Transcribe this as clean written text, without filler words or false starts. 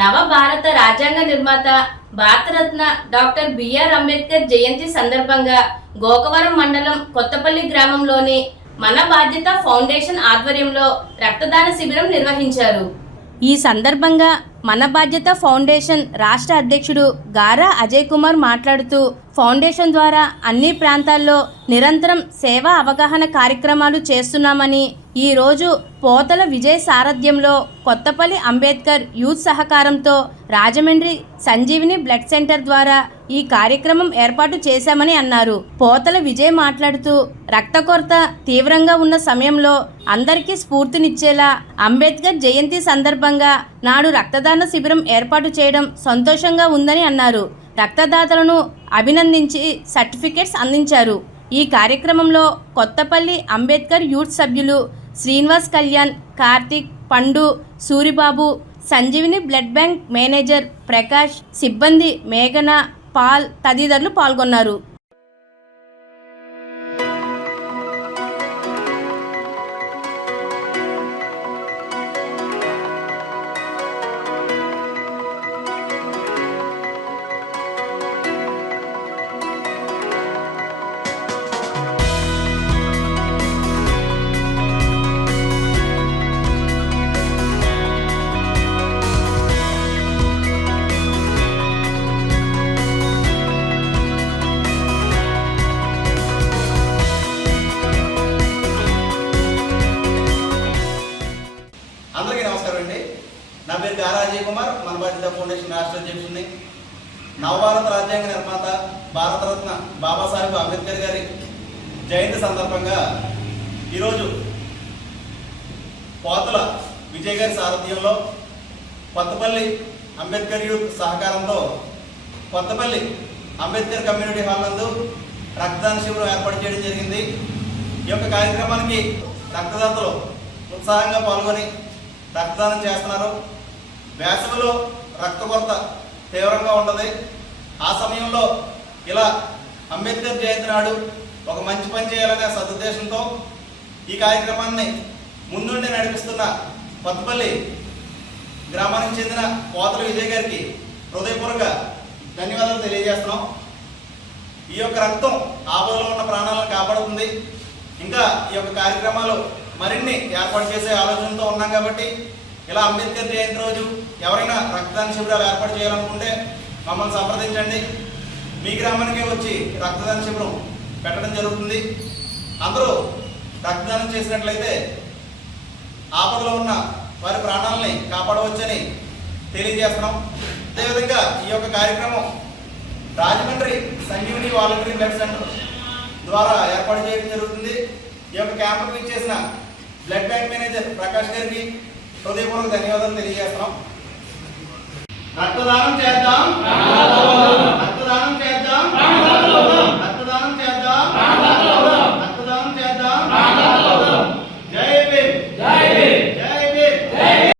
నవ భారత రాజ్యాంగ నిర్మాత భారతరత్న డాక్టర్ బిఆర్ అంబేద్కర్ జయంతి సందర్భంగా గోకవరం మండలం కొత్తపల్లి గ్రామంలోని మన బాధ్యత ఫౌండేషన్ ఆధ్వర్యంలో రక్తదాన శిబిరం నిర్వహించారు. ఈ సందర్భంగా మన బాధ్యత ఫౌండేషన్ రాష్ట్ర అధ్యక్షుడు గారా అజయ్ కుమార్ మాట్లాడుతూ, ఫౌండేషన్ ద్వారా అన్ని ప్రాంతాల్లో నిరంతరం సేవా అవగాహన కార్యక్రమాలు చేస్తున్నామని, ఈరోజు పోతల విజయ్ సారథ్యంలో కొత్తపల్లి అంబేద్కర్ యూత్ సహకారంతో రాజమండ్రి సంజీవిని బ్లడ్ సెంటర్ ద్వారా ఈ కార్యక్రమం ఏర్పాటు చేశామని అన్నారు. పోతల విజయ్ మాట్లాడుతూ, రక్త కొరత తీవ్రంగా ఉన్న సమయంలో అందరికీ స్ఫూర్తినిచ్చేలా అంబేద్కర్ జయంతి సందర్భంగా నాడు రక్తదాన శిబిరం ఏర్పాటు చేయడం సంతోషంగా ఉందని అన్నారు. రక్తదాతలను అభినందించి సర్టిఫికెట్స్ అందించారు. ఈ కార్యక్రమంలో కొత్తపల్లి అంబేద్కర్ యూత్ సభ్యులు శ్రీనివాస్ కళ్యాణ్, కార్తిక్, పండు, Suribabu, Sanjeevini blood bank manager Prakash, సిబ్బంది మేఘన, పాల్ తదితరులు పాల్గొన్నారు. అందరికీ నమస్కారం అండి. నా పేరు గారా అజయ్ కుమార్, మన బాధ్యత ఫౌండేషన్ రాష్ట్ర అధ్యక్షుడిని. నవభారత రాజ్యాంగ నిర్మాత భారతరత్న బాబాసాహెబ్ అంబేద్కర్ గారి జయంతి సందర్భంగా ఈరోజు పోతల విజయ్ గారి సారథ్యంలో కొత్తపల్లి అంబేద్కర్ యూత్ సహకారంతో కొత్తపల్లి అంబేద్కర్ కమ్యూనిటీ హాల్ నందు రక్తదాన శిబిరం ఏర్పాటు చేయడం జరిగింది. ఈ యొక్క కార్యక్రమానికి రక్తదాతలు ఉత్సాహంగా పాల్గొని రక్తదానం చేస్తున్నారు. వేసవిలో రక్త కొరత తీవ్రంగా ఉంటుంది. ఆ సమయంలో ఇలా అంబేద్కర్ జయంతి నాడు ఒక మంచి పని చేయాలనే సదుద్దేశంతో ఈ కార్యక్రమాన్ని ముందుండి నడిపిస్తున్న కొత్తపల్లి గ్రామానికి చెందిన పోతల విజయ్ గారికి హృదయపూర్వక ధన్యవాదాలు తెలియజేస్తున్నాం. ఈ యొక్క రక్తం ఆపదలో ఉన్న ప్రాణాలను కాపాడుతుంది. ఇంకా ఈ యొక్క కార్యక్రమాలు మరిన్ని ఏర్పాటు చేసే ఆలోచనతో ఉన్నాం కాబట్టి ఇలా అంబేద్కర్ జయంతి రోజు ఎవరైనా రక్తదాన శిబిరాలు ఏర్పాటు చేయాలనుకుంటే మమ్మల్ని సంప్రదించండి. మీ గ్రామానికే వచ్చి రక్తదాన శిబిరం పెట్టడం జరుగుతుంది. అందరూ రక్తదానం చేసినట్లయితే ఆపదలో ఉన్న వారి ప్రాణాలని కాపాడవచ్చని తెలియజేస్తున్నాం. అదేవిధంగా ఈ యొక్క కార్యక్రమం Rajahmundry Sanjeevini voluntary blood centre ద్వారా ఏర్పాటు చేయడం జరుగుతుంది. ఈ యొక్క క్యాంపుకు ఇచ్చేసిన బ్లడ్ బ్యాంక్ మేనేజర్ ప్రకాష్ గారికి హృదయపూర్వక ధన్యవాదాలు తెలియజేస్తున్నాం. రక్తదానం చేద్దాం.